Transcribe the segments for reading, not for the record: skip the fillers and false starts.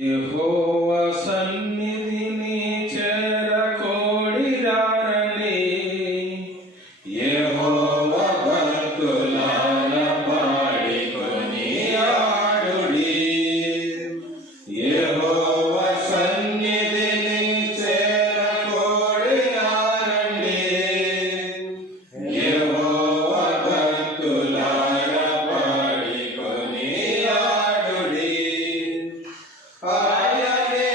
యెహోవా సన్నిధిని చేరకోడిరారండి. యెహోవా భక్తులారా పాడి కొనియాడుడి. యెహోవా సన్నిధిని చేరకోడిరారండి. యెహోవా భక్తులారా పాడి కొనియాడుడి. ఆయనే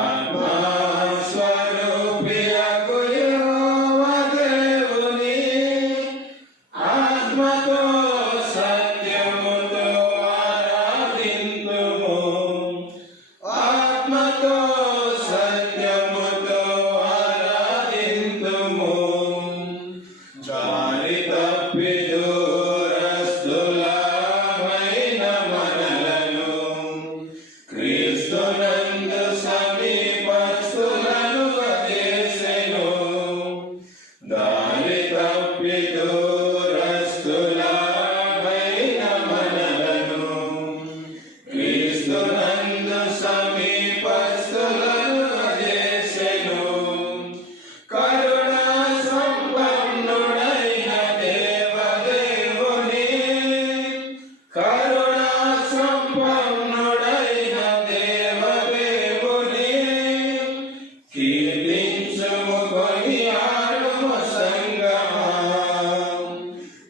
ఆత్మస్వరూపియగు యెహోవా దేవుని ఆత్మతో సత్యముతో ఆరాధింతుము. ఆత్మతో సత్యముతో ఆరాధింతుము. దారి తప్పి దూరస్తులమైన మనలను క్రీస్తునందు సమీపస్తులనుగా చేసెను. దారి తప్పి దూరస్తులమైన మనలను క్రీస్తునందు సమీపస్తులనుగా చేసెను. కరుణా సంపన్నుడైన దేవదేవుని కరుణా సంపన్నుడైన దేవదేవుని కీర్తించుము కొనియాడుము సంగమా.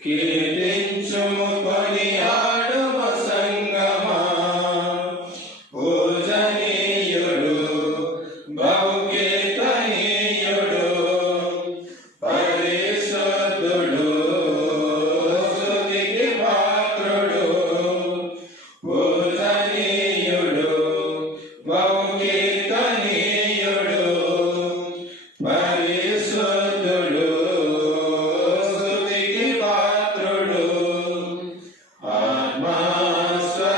కీర్తించుము కొనియాడుము సంగమా. పూజనీయుడు బహుకీర్తనీయుడు పరిశుద్ధుడు స్తుతికి పాత్రుడు. పూజనీయుడు బహుకీర్తనీయుడు పరిశుద్ధుడు స్తుతికి పాత్రుడు.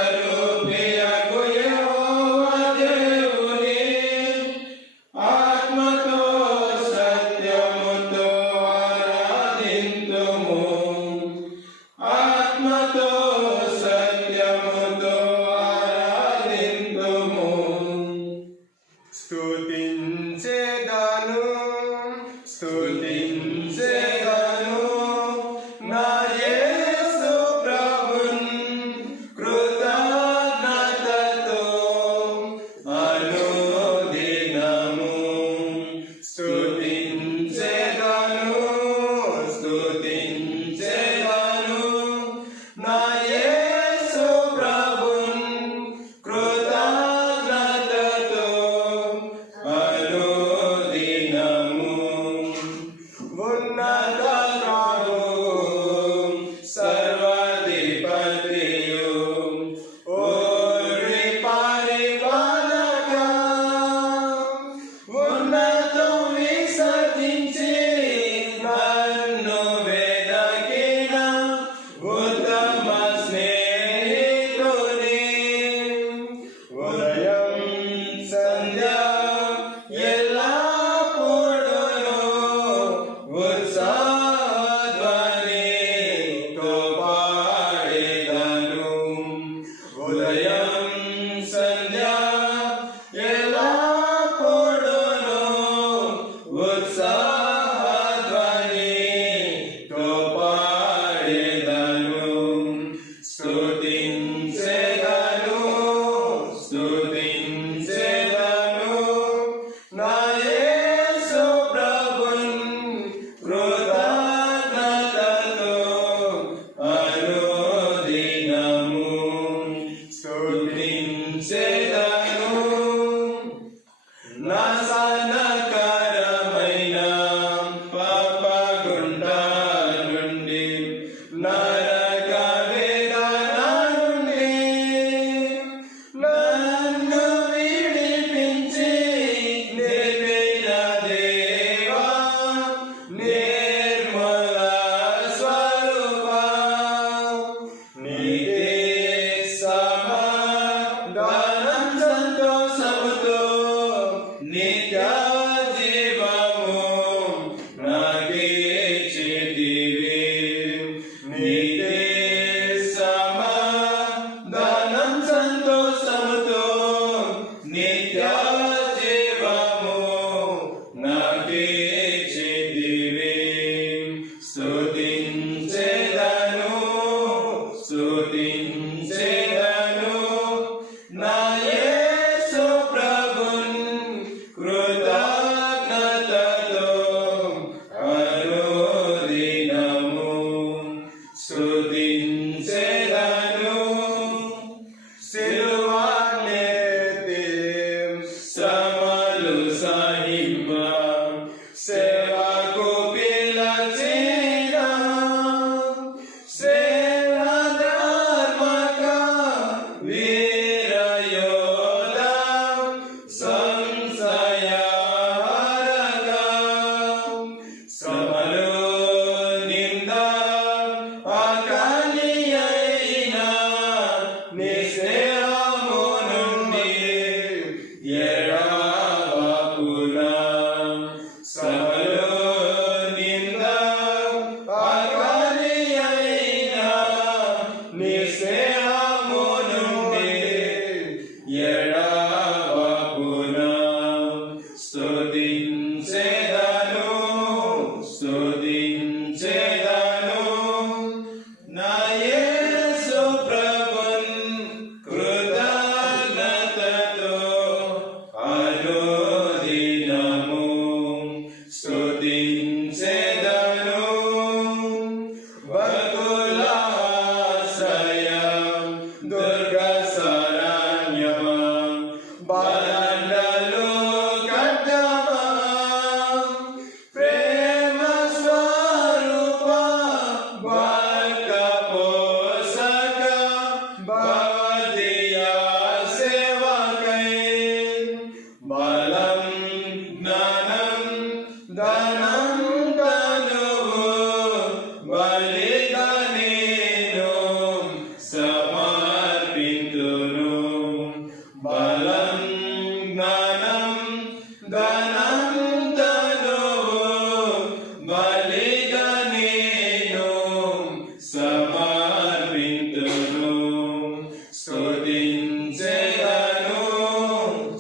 ఆత్మస్వరూపియగు యెహోవా దేవుని ఆత్మతో సత్యముతో ఆరాధింతుము. ఆత్మతో సత్యముతో ఆరాధింతుము. స్తుతించెదను స్తుతించెదను నా యేసు ప్రభున్ కృతజ్ఞతతో అనుదినము. స్తుతించెదను స్తుతించెదను నా యేసు ప్రభున్ కృతజ్ఞతతో అనుదినము. ఉన్నత ప్రభువు సర్వాధిపతియు ఓరి పరిపాలక ఉన్నతం విసర్జించి నన్ను వెదకిన ఉత్తమ స్నేహితుని. ఉదయం సంధ్య ఎల్లప్పుడూ ఉత్సాహధ్వనితో పాడెదను. ఉదయం సంధ్య ఎల్లప్పుడూ ఉత్సాహధ్వనితో పాడెదను. స్తుతించెదను స్తుతించెదను నా యేసు ప్రభున్ కృతజ్ఞతతో అనుదినము. స్తుతించెదను నాశనకరమైన పాపగుండ నుండి నరక వేదన నుండి నన్ను విడిపించి నిలిపిన దేవా నిర్మల స్వరూపా. నీకే సమాధానం సంతోషముతో నిత్య జీవము నాకిచ్చితివి. నీకే సమాధానం సంతోషముతో నిత్య జీవము నాకిచ్చితివి. స్తుతించెదను స్తుతించెదను నా యేసు ప్రభున్ కృతజ్ఞతతో సేవలు సాహింప సేవకు పిలచిన సేవా ధర్మక వీరయోధ సంశయారక శ్రమలు నింద ఆకలి అయినా నీ స్నేహము నుండి ఎడబాపునా శ్రమలు నింద ఆకలి అయినా నీ స్నేహము నుండి ఎడబాపునా స్తుతించెదను స్తుతించెదను నా యేసు ప్రభున్ కృతజ్ఞతతో అనుదినము స్తుతించెదను బకులాశ్రయం దుర్గ శరణ్యమా బాలండలు కడ్డమా ప్రేమ స్వరూప బాక పోషక భవదీయ సేవకై బలం జ్ఞానం ధనం కనువు బలిగా నేను సమర్పింతును బలం జ్ఞానం ధనం ధనువు బలిగా నేను సమర్పింతును స్తుతించెదను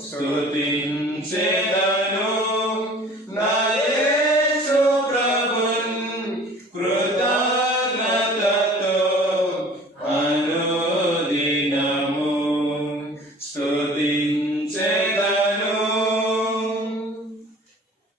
స్తుతించెదను